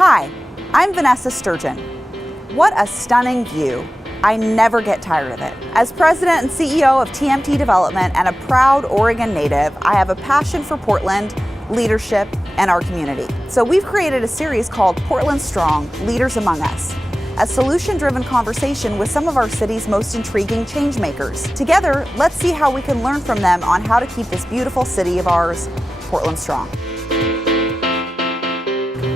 Hi, I'm Vanessa Sturgeon. What a stunning view. I never get tired of it. As president and CEO of TMT Development and a proud Oregon native, I have a passion for Portland, leadership, and our community. So we've created a series called Portland Strong, Leaders Among Us, a solution-driven conversation with some of our city's most intriguing change makers. Together, let's see how we can learn from them on how to keep this beautiful city of ours, Portland, strong.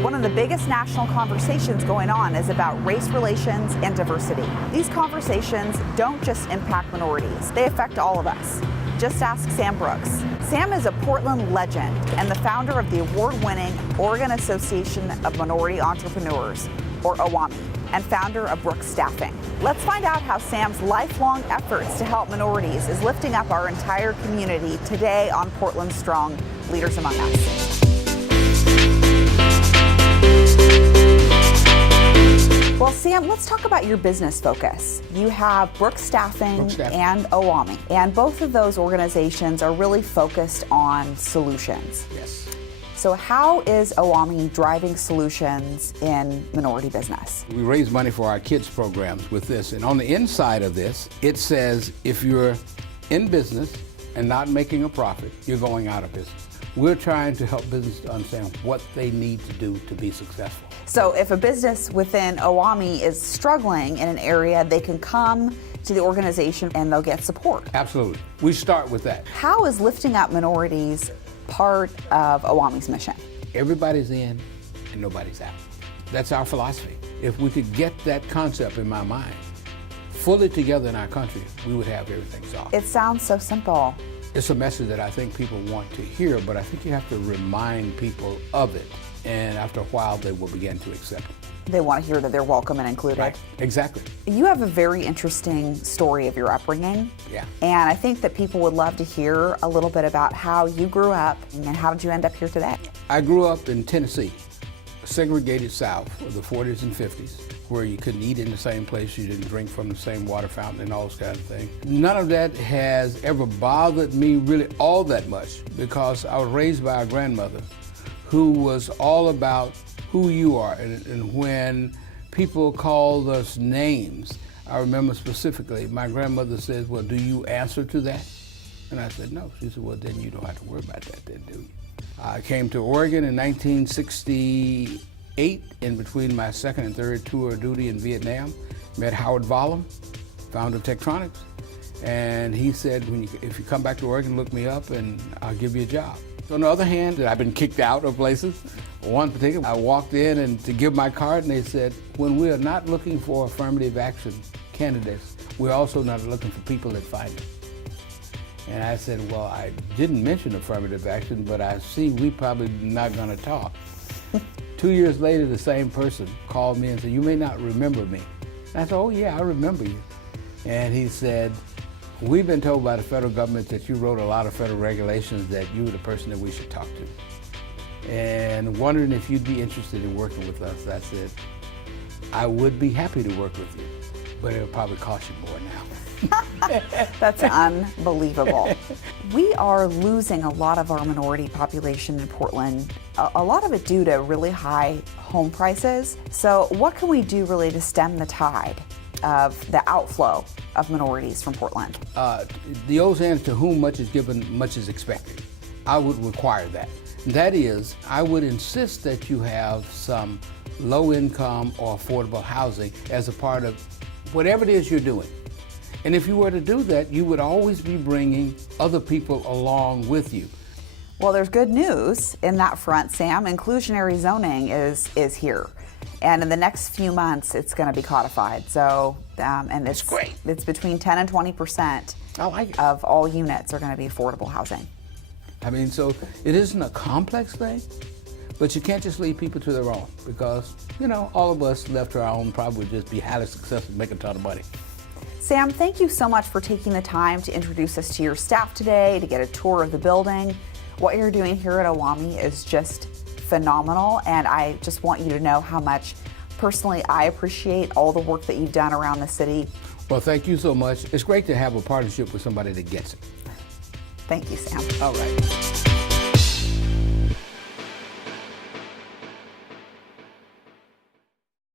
One of the biggest national conversations going on is about race relations and diversity. These conversations don't just impact minorities, they affect all of us. Just ask Sam Brooks. Sam is a Portland legend and the founder of the award-winning Oregon Association of Minority Entrepreneurs, or OAME, and founder of Brooks Staffing. Let's find out how Sam's lifelong efforts to help minorities is lifting up our entire community today on Portland Strong, Leaders Among Us. Well, Sam, let's talk about your business focus. You have Brooks Staffing and OAME, and both of those organizations are really focused on solutions. Yes. So how is OAME driving solutions in minority business? We raise money for our kids programs with this, and on the inside of this, it says if you're in business and not making a profit, you're going out of business. We're trying to help businesses to understand what they need to do to be successful. So if a business within OAME is struggling in an area, they can come to the organization and they'll get support. Absolutely. We start with that. How is lifting up minorities part of OAME's mission? Everybody's in and nobody's out. That's our philosophy. If we could get that concept in my mind fully together in our country, we would have everything solved. It sounds so simple. It's a message that I think people want to hear, but I think you have to remind people of it. And after a while, they will begin to accept it. They want to hear that they're welcome and included. Right, exactly. You have a very interesting story of your upbringing. Yeah. And I think that people would love to hear a little bit about how you grew up and how did you end up here today? I grew up in Tennessee, segregated South of the 40s and 50s, where you couldn't eat in the same place, you didn't drink from the same water fountain and all those kind of things. None of that has ever bothered me really all that much because I was raised by a grandmother who was all about who you are. And when people called us names, I remember specifically, my grandmother said, well, do you answer to that? And I said, no. She said, well, then you don't have to worry about that then, do you? I came to Oregon in 1968 in between my second and third tour of duty in Vietnam. Met Howard Vollum, founder of Tektronix. And he said, if you come back to Oregon, look me up and I'll give you a job. So on the other hand, I've been kicked out of places. One particular, I walked in and to give my card and they said, when we are not looking for affirmative action candidates, we're also not looking for people that find it. And I said, well, I didn't mention affirmative action, but I see we probably not gonna talk. 2 years later, the same person called me and said, you may not remember me. And I said, oh yeah, I remember you. And he said, we've been told by the federal government that you wrote a lot of federal regulations that you were the person that we should talk to. And wondering if you'd be interested in working with us. I said, I would be happy to work with you, but it'll probably cost you more now. That's unbelievable. We are losing a lot of our minority population in Portland, a lot of it due to really high home prices. So what can we do really to stem the tide of the outflow of minorities from Portland? The old saying, to whom much is given, much is expected. I would require that. That is, I would insist that you have some low-income or affordable housing as a part of whatever it is you're doing. And if you were to do that, you would always be bringing other people along with you. Well, there's good news in that front, Sam. Inclusionary zoning is here. And in the next few months, it's going to be codified. So, and it's great. It's between 10 and 20% of all units are going to be affordable housing. I mean, so it isn't a complex thing, but you can't just leave people to their own because, you know, all of us left to our own probably would just be highly successful, make a ton of money. Sam, thank you so much for taking the time to introduce us to your staff today, to get a tour of the building. What you're doing here at OAME is just phenomenal, and I just want you to know how much personally I appreciate all the work that you've done around the city. Well, thank you so much. It's great to have a partnership with somebody that gets it. Thank you, Sam. All right.